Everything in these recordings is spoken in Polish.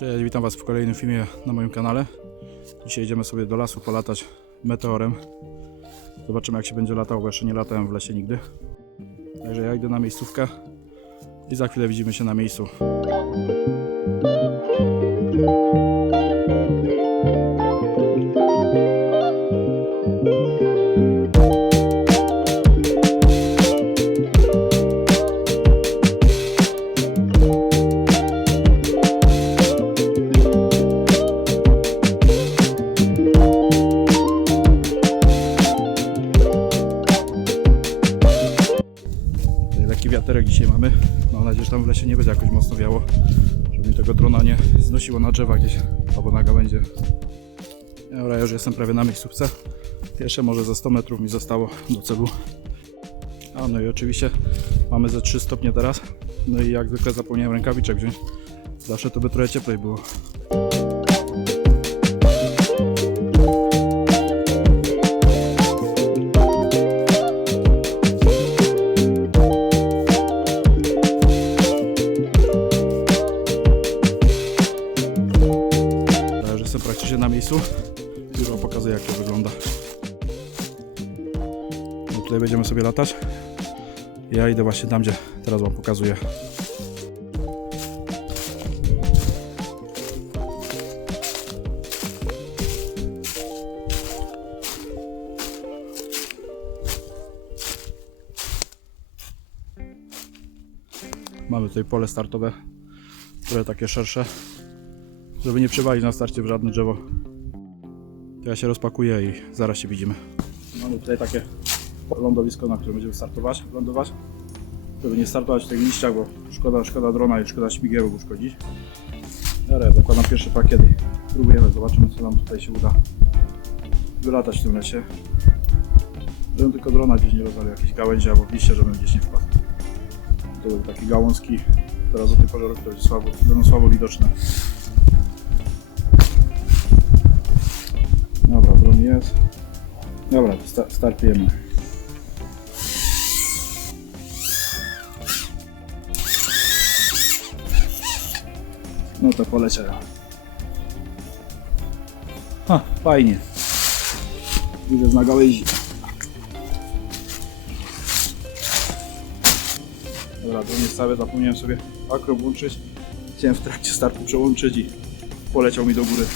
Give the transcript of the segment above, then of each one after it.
Cześć, witam Was w kolejnym filmie na moim kanale. Dzisiaj idziemy sobie do lasu polatać meteorem. Zobaczymy jak się będzie latało, bo jeszcze nie latałem w lesie nigdy. Także ja idę na miejscówkę i za chwilę widzimy się na miejscu. W lesie nie będzie jakoś mocno wiało, żeby mi tego drona nie znosiło na drzewa gdzieś albo na gałęzie. Dobra, ja już jestem prawie na miejscówce. Jeszcze może za 100 metrów mi zostało do celu. A no i oczywiście mamy ze 3 stopnie teraz. No i jak zwykle zapomniałem rękawiczek wziąć. Zawsze to by trochę cieplej było. Sobie. Ja idę właśnie tam, gdzie teraz wam pokazuję. Mamy tutaj pole startowe, które takie szersze, żeby nie przewalić na starcie w żadne drzewo. To ja się rozpakuję i zaraz się widzimy. Mamy tutaj takie lądowisko, na którym będziemy startować, lądować. Żeby nie startować w tych liściach, bo szkoda, szkoda drona i szkoda śmigiełek uszkodzić. Dobra, zakładam pierwszy pakiet i próbujemy, zobaczymy co nam tutaj się uda wylatać w tym lesie. Żebym tylko drona gdzieś nie rozwalił, jakieś gałęzie albo liście, żebym gdzieś nie wpadł. To były takie gałązki, teraz o tej porze roku będzie słabo, będą słabo widoczne. Dobra, broń jest. Dobra, startujemy. No to poleciałem. Ha, fajnie. Widzę na gałęzi. Dobra, to nie stałe, zapomniałem sobie akro włączyć. Chciałem w trakcie startu przełączyć i poleciał mi do góry.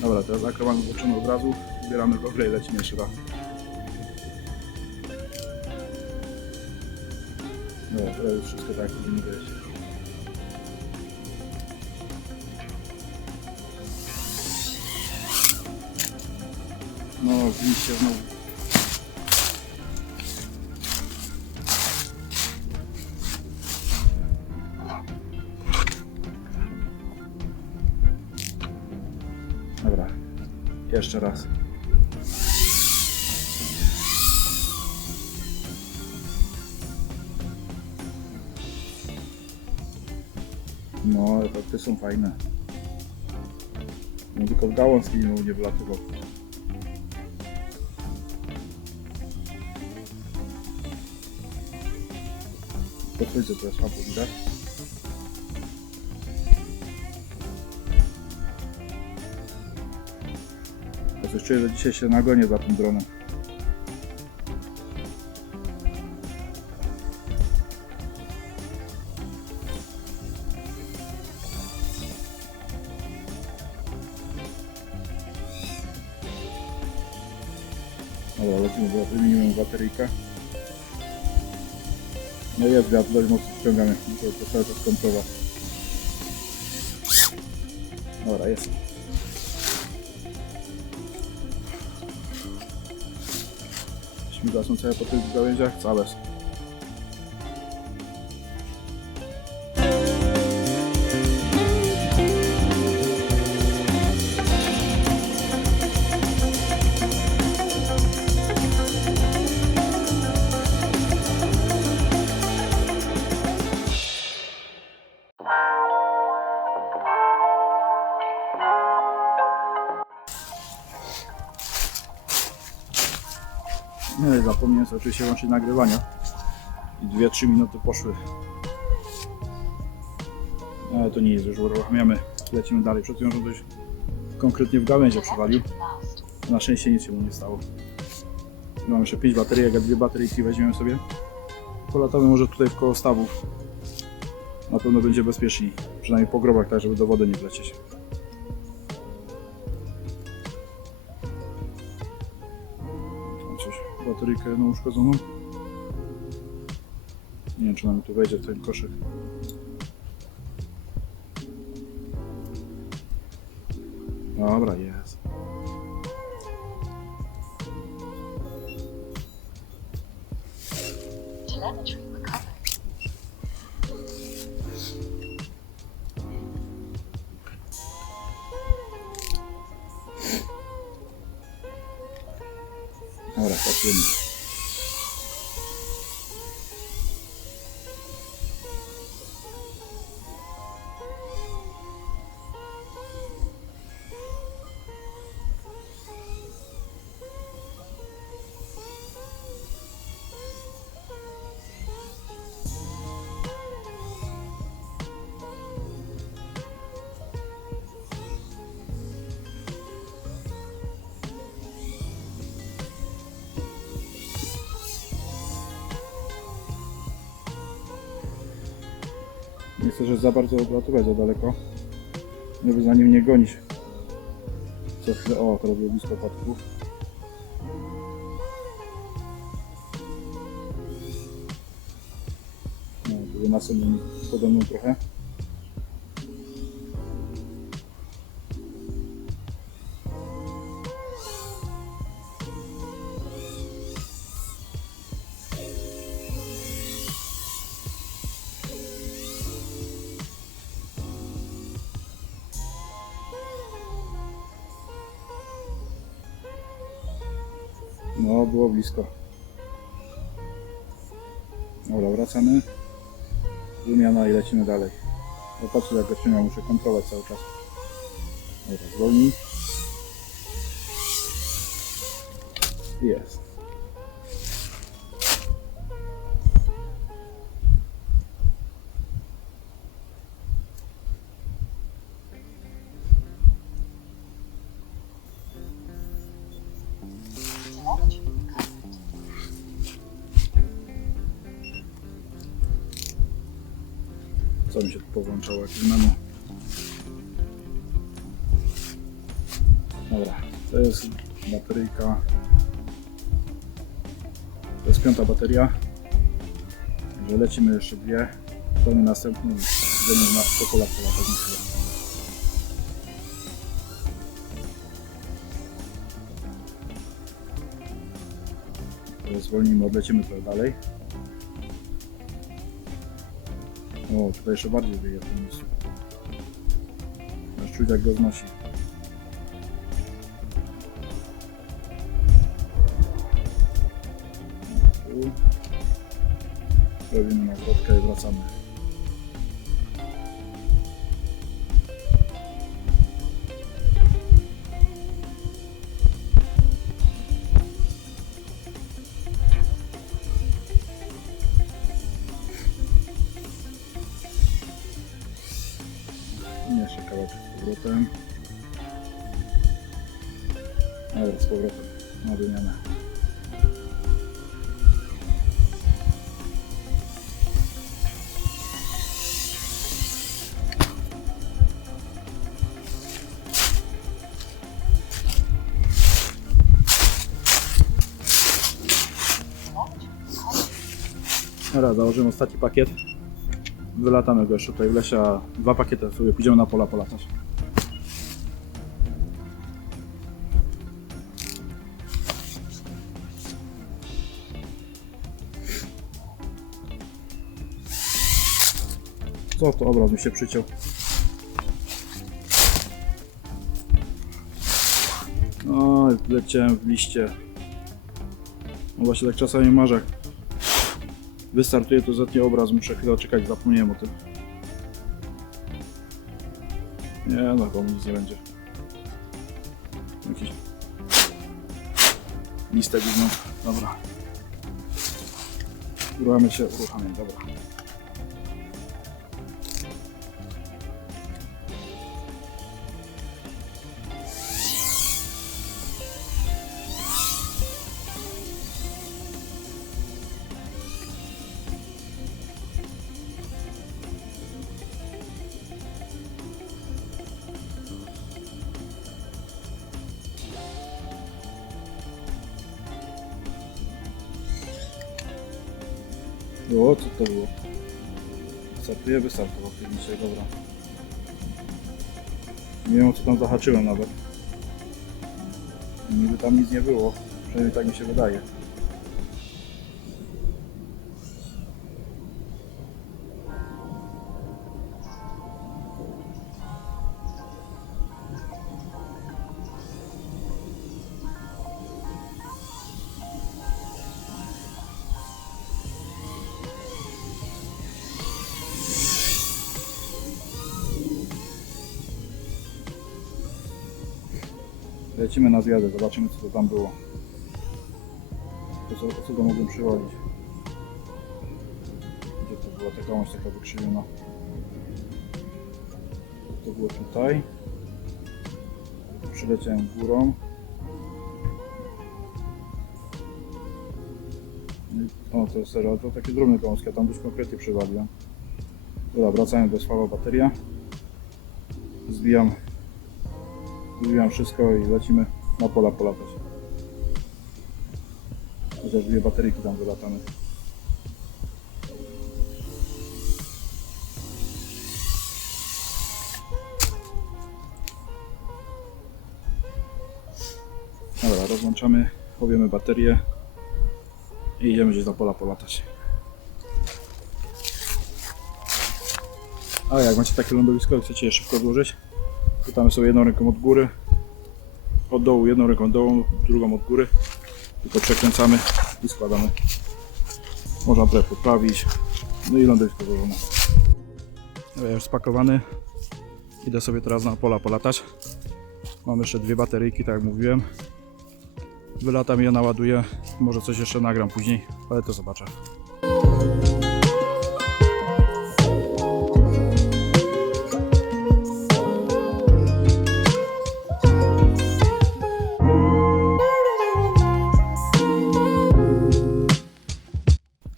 Dobra, teraz akro mamy włączony od razu. Zbieramy gogle i lecimy jeszcze raz. Dobra, teraz już wszystko tak. No, znowu. Dobra, jeszcze raz. No, efekty są fajne. No tylko w gałązki mi nie wylatywał. To słońce to jest słabo widać. Coś czuję, że dzisiaj się nagonię za tym dronem. No jest wiatr, dość mocno ściągamy, to, to cały czas kontrola. Dobra, jest. Śmigła są całe po tych gałęziach? Całe są. Zapomniałem sobie oczywiście łączyć nagrywania. I 2-3 minuty poszły. Ale to nie jest już, uruchamiamy. Lecimy dalej. Przed chwilą coś konkretnie w gałęzie przewalił. Na szczęście nic się mu nie stało. Mam jeszcze 5 baterii, jak dwie bateryjki weźmiemy sobie. Polatamy może tutaj w koło stawów. Na pewno będzie bezpieczniej. Przynajmniej po grobach, tak żeby do wody nie wlecieć. Bateryjkę jedną uszkodzoną. Nie wiem, czy nam tu wejdzie w ten koszyk. Dobra, jest. Telemetry chcę, że za bardzo odlatuwać za daleko. Żeby za nim nie gonić. Co chwilę, o, teraz było blisko patków. No, tu na sobie pode mną trochę. No, było blisko. Dobra, wracamy. Wymiana i lecimy dalej. Zobaczcie jak gościnia muszę kontrolować cały czas. Dobra, zwolnij. Jest. Co mi się powłączało? Jakieś memo. Dobra, to jest bateryjka. To jest piąta bateria. Także lecimy jeszcze dwie. To nie następny. Będziemy na populację latać chwilę. Teraz zwolnimy, odlecimy trochę dalej. O, tutaj jeszcze bardziej wyje w tym miejscu. Aż czuć jak go znosi. Tu. Robimy nawrotkę i wracamy. Dobra, założymy ostatni pakiet. Wylatamy go jeszcze tutaj w lesie, a dwa pakiety sobie pójdziemy na pola polatać. Co to obraz mi się przyciął? Oj, leciałem w liście. No właśnie tak czasami marzę. Wystartuje to zetnie obraz, muszę chwilę czekać, zapomniałem o tym. Nie no, chyba nic nie będzie. Jakiś widno. Dobra. Uruchamiać się, uruchamiam, dobra. Było, co to było? Startuje, wystartował dzisiaj, dobra. Nie wiem o co tam zahaczyłem nawet. Niby tam nic nie było, przynajmniej tak mi się wydaje. Lecimy na zjadę, zobaczymy co to tam było. Co, co to mogłem przychodzić? Gdzie to była ta gałąź taka wykrzywiona? To było tutaj. Przyleciałem górą. No O, to jest serio, to takie drobne gałązki, a tam dość konkretnie przywaliłem. Dobra, wracamy do sława bateria. Zbijam Zbijam wszystko i lecimy na pola polatać. Chociaż dwie bateryki tam wylatamy. Dobra, rozłączamy, chowiemy baterię i idziemy gdzieś na pola polatać. A jak macie takie lądowisko chcecie je szybko złożyć, Chwytamy sobie jedną ręką od góry, od dołu, jedną ręką od dołu, drugą od góry. Tylko przekręcamy i składamy. Można trochę poprawić. No i lądowisko złożone. Dobra, już spakowany. Idę sobie teraz na pola polatać. Mam jeszcze dwie bateryjki, tak jak mówiłem. Wylatam je, naładuję. Może coś jeszcze nagram później, ale to zobaczę.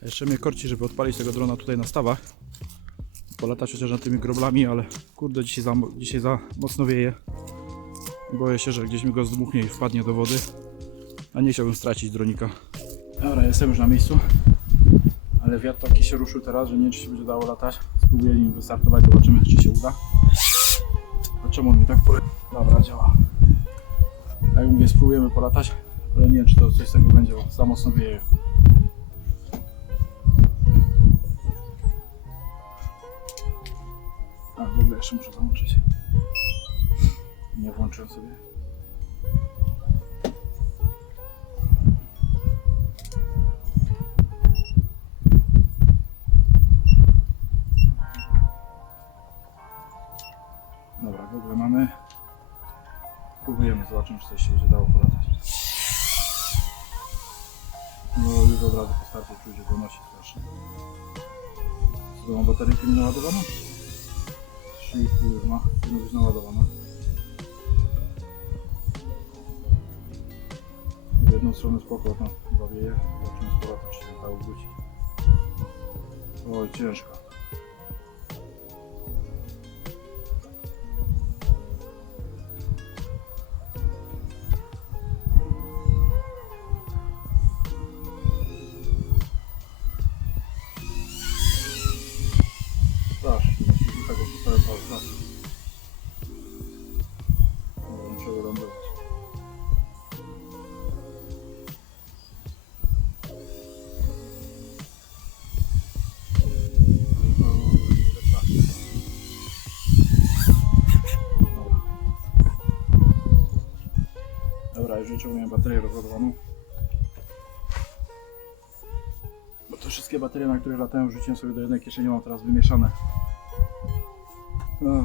Jeszcze mnie korci, żeby odpalić tego drona tutaj na stawach. Polatać chociaż nad tymi groblami, ale kurde, dzisiaj za, dzisiaj za mocno wieje. Boję się, że gdzieś mi go zdmuchnie i wpadnie do wody. A nie chciałbym stracić dronika. Dobra, jestem już na miejscu. Ale wiatr taki się ruszył teraz, że nie wiem, czy się będzie dało latać. Spróbuję nim wystartować, zobaczymy, czy się uda. A czemu on mi tak pole... Dobra, działa. Jak mówię, spróbujemy polatać, ale nie wiem, czy to coś z tego będzie, bo za mocno wieje. Jeszcze muszę załączyć. Nie włączyłem sobie. Dobra, w ogóle mamy. Próbujemy, zobaczymy, czy coś się będzie dało polatać. No już od razu po starcie czuć, że donosi strasznie. Co mam bateryjkę naładowaną? 3,5 już ma, powinno być naładowana. W jedną stronę spoko, tam chyba wieje. Zobaczymy z powrotem, czy się dało wrócić. Oj, ciężko. Dobra, już wyciągnąłem baterię rozładowaną. Bo te wszystkie baterie, na które latałem, wrzuciłem sobie do jednej kieszeni, mam teraz wymieszane. Ech.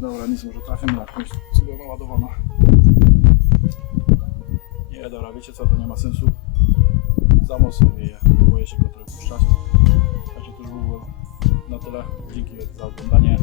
Dobra, nic, może trafię na jakąś, co była naładowana. Nie, dobra, wiecie co, to nie ma sensu. za mocno wieje, boję się go trochę puszczać. Także to już było na tyle. Dzięki za oglądanie.